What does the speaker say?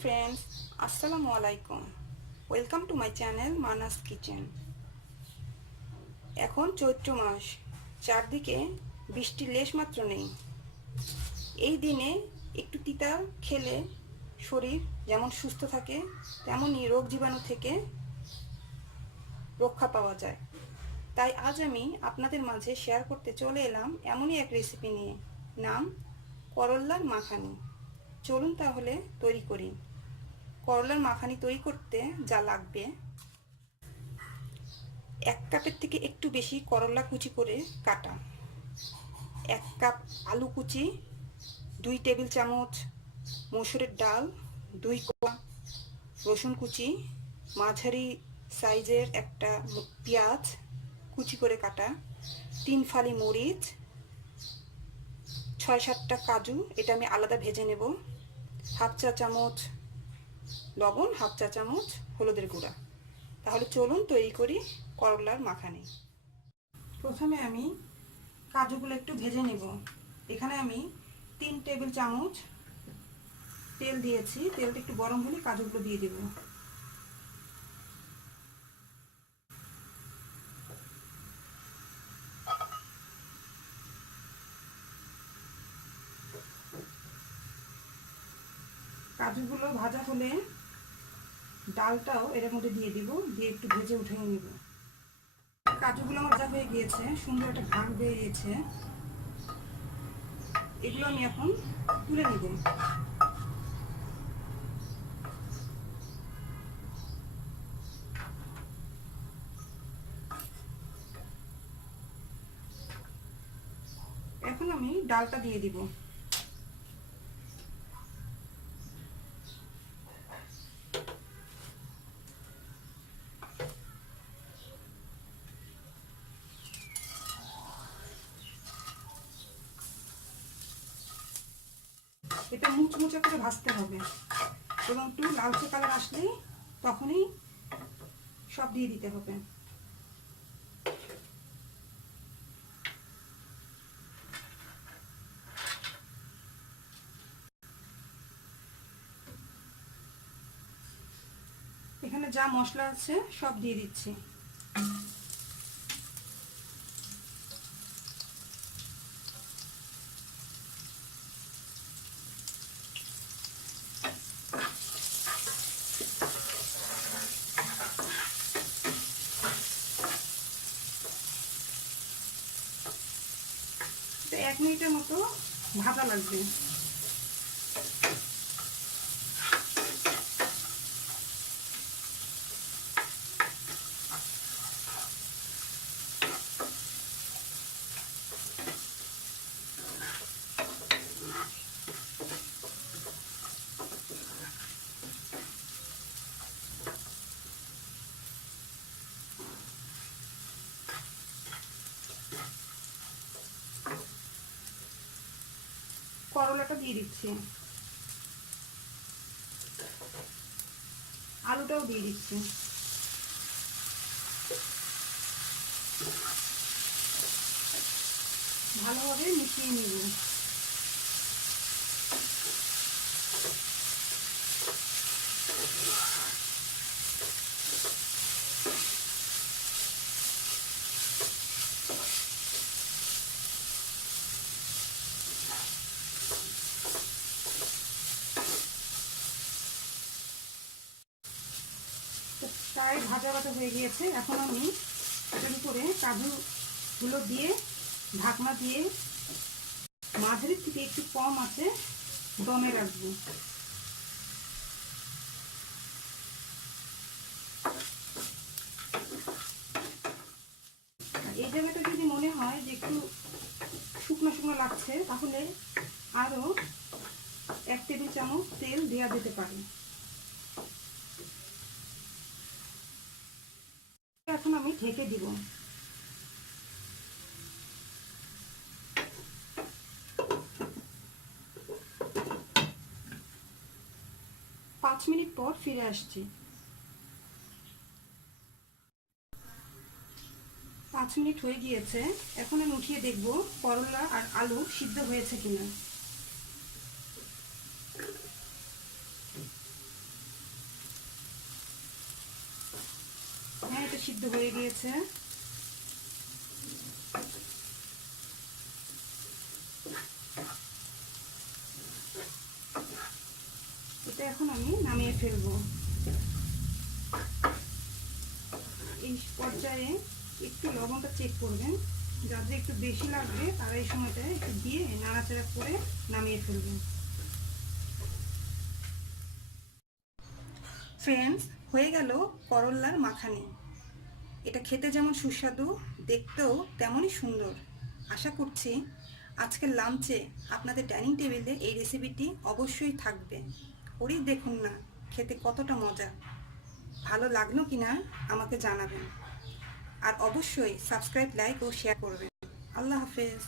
friends, Assalamu alaikum. Welcome to my channel Mana's Kitchen. এখন চৈত্র মাস, চারদিকে বৃষ্টির লেশ মাত্র নেই। এই দিনে একটু তিতা খেলে শরীর যেমন সুস্থ থাকে তেমনই রোগ জীবাণু থেকে রক্ষা পাওয়া যায়। তাই আজ আমি আপনাদের মাঝে শেয়ার করতে চলে এলাম এমনই এক রেসিপি নিয়ে, নাম করলার মাখানি। চলুন তাহলে তৈরি করি। করলার মাখানি তৈরি করতে যা লাগবে, 1 কাপের থেকে একটু বেশি করলা কুচি করে কাটা, 1 কাপ আলু কুচি, 2 টেবিল চামচ মসুরের ডাল, 2 কোয়া রসুন কুচি, মাঝারি সাইজের একটা পেঁয়াজ কুচি করে কাটা, 3 ফালি মরিচ, 6-7টা কাজু, এটা আমি আলাদা ভেজে নেব, 1/2 চা চামচ লবণ, 1/2 চা চামচ হলুদের গুঁড়া। তাহলে চলুন তৈরি করি করলার মাখানি। প্রথমে আমি কাজুগুলো একটু ভেজে নেব। এখানে আমি 3 টেবিল চামচ তেল দিয়েছি। তেলটা একটু গরম হলে কাজুগুলো দিয়ে দেব। কাজুগুলো ভাজা হলে ডালটাও এর মধ্যে দিয়ে দিব, দিয়ে একটু ভেজে উঠিয়ে নিব। কাজুগুলো আমার ভাজা হয়ে গিয়েছে, সুন্দর একটা ঘ্রাণ বেরিয়েছে। এগুলো আমি এখন তুলে নিব। এখন আমি ডালটা দিয়ে দিব। এটা মুচমুচে করে ভাজতে হবে এবং একটু লালচে কালার আসলেই তখনই সব দিয়ে দিতে হবে। এখানে যা মশলা আছে সব দিয়ে দিচ্ছি। তো 1 মিনিটের মতো ভাজা লাগবে। করলাটা দিয়ে দিচ্ছি, আলুটাও দিয়ে দিচ্ছি। ভালোভাবে মিশিয়ে নিব। প্রায় ভাজা ভাজা হয়ে গিয়েছে। এখন আমি এর উপরে কাজুগুলো দিয়ে ঢাকনা দিয়ে মাঝারি থেকে একটু কম আছে দমে রাখবো। এই জায়গাটা যদি মনে হয় যে একটু শুকনো শুকনো লাগছে, তাহলে আরো 1 টেবিল চামচ তেল দেওয়া যেতে পারে। এখন আমি ঢেকে দিব। 5 মিনিট পর ফিরে আসছি। 5 মিনিট হয়ে গিয়েছে। এখন আমি উঠিয়ে দেখব করলা আর আলু সিদ্ধ হয়েছে কিনা। হ্যাঁ, এটা সিদ্ধ হয়ে গিয়েছে। এটা এখন আমি নামিয়ে ফেলবো। এই পর্যায়ে একটু লবণটা চেক করবেন, যাদের একটু বেশি লাগবে তারা এই সময়টা একটু দিয়ে নাড়াচাড়া করে নামিয়ে ফেলবেন। ফ্রেন্ডস, হয়ে গেল করল্লার মাখানি। এটা খেতে যেমন সুস্বাদু, দেখতেও তেমনই সুন্দর। আশা করছি আজকের লাঞ্চে আপনাদের ডাইনিং টেবিলে এই রেসিপিটি অবশ্যই থাকবে। করেই দেখুন না খেতে কতটা মজা। ভালো লাগলো কিনা আমাকে জানাবেন, আর অবশ্যই সাবস্ক্রাইব, লাইক ও শেয়ার করবেন। আল্লাহ হাফেজ।